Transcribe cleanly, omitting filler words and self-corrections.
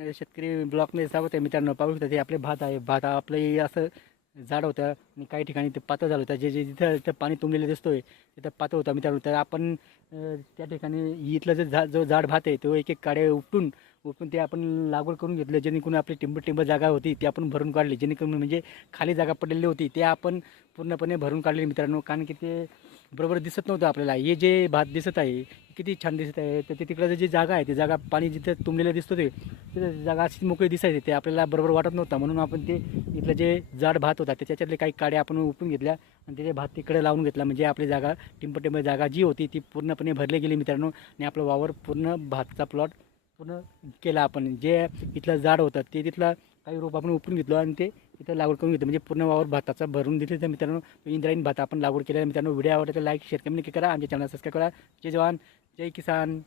शेतकरी ब्लॉकमध्ये सावत आहे मित्रांनो, पाहू शकता ते आपले भात आहे. भात आपलं असं झाड होतं आणि काही ठिकाणी ते पातळ झालं होतं. जे जे जिथं जिथं पाणी तुंबलेलं दिसतोय तिथं पातळ होतं मित्रांनो. तर आपण त्या ठिकाणी इथलं जो झाड भात आहे तो एक एक काड्या उपटून उपटून ते आपण लागवड करून घेतलं, जेणेकरून आपली टिंब जागा होती ती आपण भरून काढली, जेणेकरून म्हणजे खाली जागा पडलेली होती ते आपण पूर्णपणे भरून काढली मित्रांनो. कारण की ते बरोबर दिसत नव्हतं आपल्याला. हे जे भात दिसत आहे किती छान दिसत आहे. तर ते तिकडं जी जागा आहे ती जागा पाणी जिथं तुंबलेलं दिसतं ते तिथं जागा अशी मोकळी दिसायची, ते आपल्याला बरोबर वाटत नव्हतं. म्हणून आपण ते इथलं जे जाड भात होता त्याच्यातले काही काड्या आपण उपटून घेतल्या आणि त्याचे भात तिकडे लावून घेतला. म्हणजे आपली जागा टिंब जागा जी होती ती पूर्णपणे भरली गेली मित्रांनो. आणि आपलं वावर पूर्ण भातचा प्लॉट पूर्ण केला आपण. जे इथलं झाड होतं ते तिथलं काही रोप आपण उपटून घेतलो आणि ते इथं लागवड करून घेतलं. म्हणजे पूर्ण वावर भाताचा भरून दिले तर मित्रांनो. इंद्रायणी भात आपण लागवड केलेला मित्रांनो. व्हिडिओ आवडला तर लाईक शेअर कमेंट करा. आमच्या चॅनल सबस्क्राईब करा. जय जवान जय किसान.